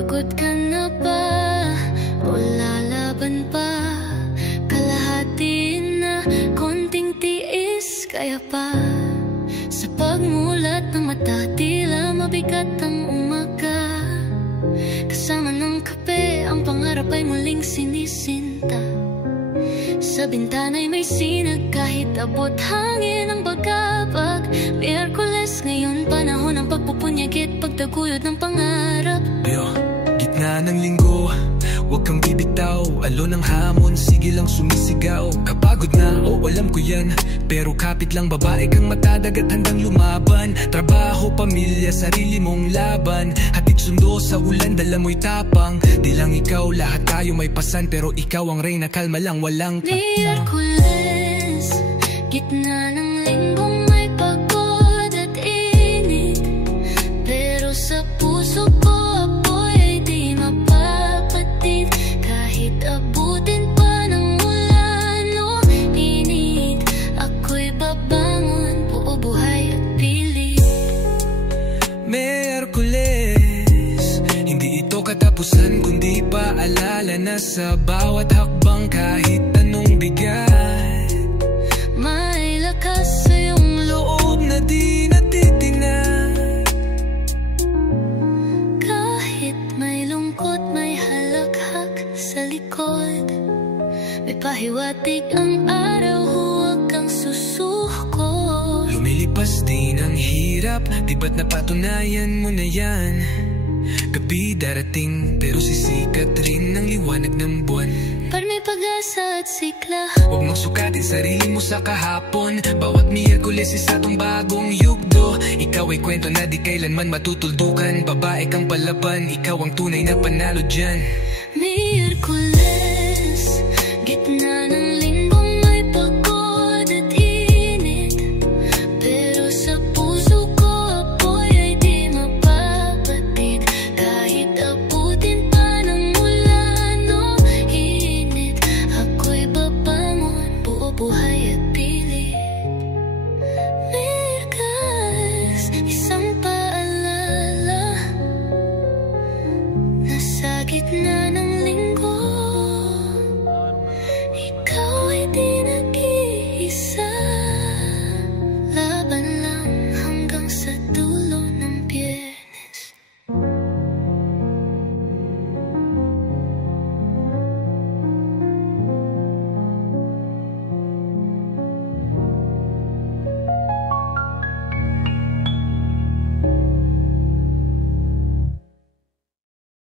Pagod ka na ba? O lalaban pa? Kalahati na, konting tiis kaya pa. Sa pagmulat ng mata, tila mabigat ang umaga. Kasama ng kape, ang pangarap ay muling sinisinta. Sa bintana'y may sinag, kahit abot hangin ang bagabag. Miyerkules ngayon, panahon ng pagpupunyagit, pagtaguyod ng pangarap. Gitna ng linggo, huwag kang bibitaw. Alon ng hamon, sige lang sumisigaw. Kapagod na, alam ko yan, pero kapit lang babae kang matadagat handang lumaban. Trabaho, pamilya, sarili mong laban. Hatid sundo sa ulan, dala mo'y tapang. Di lang ikaw, lahat tayo may pasan, pero ikaw ang reyna, kalma lang, walang Miyerkules, gitna ng linggong may pagod at init. Pero sa puso ko apoy ay di mapapatid. Kahit abutin pa ng ulan o init, ako'y babangon, buo buhay at pilit. Miyerkules, hindi ito katapusan, kundi paalala na sa bawat hakbang, kahit anong bigat, may lakas sa iyong loob na di natitinag. Kahit may lungkot, may halakhak sa likod, may pahiwatig ang araw, huwag kang susuko. Lumilipas din ang hirap, di ba't napatunayan mo na yan? Gabi darating, pero sisikat rin ang liwanag ng buwan. Para may pag-asa at sigla, huwag mong sukatin sarili mo sa kahapon. Bawat Miyerkules isa tong bagong yugto. Ikaw ay kwento na di kailanman matutuldukan. Babae kang palaban, ikaw ang tunay na panalo dyan. Miyerkules.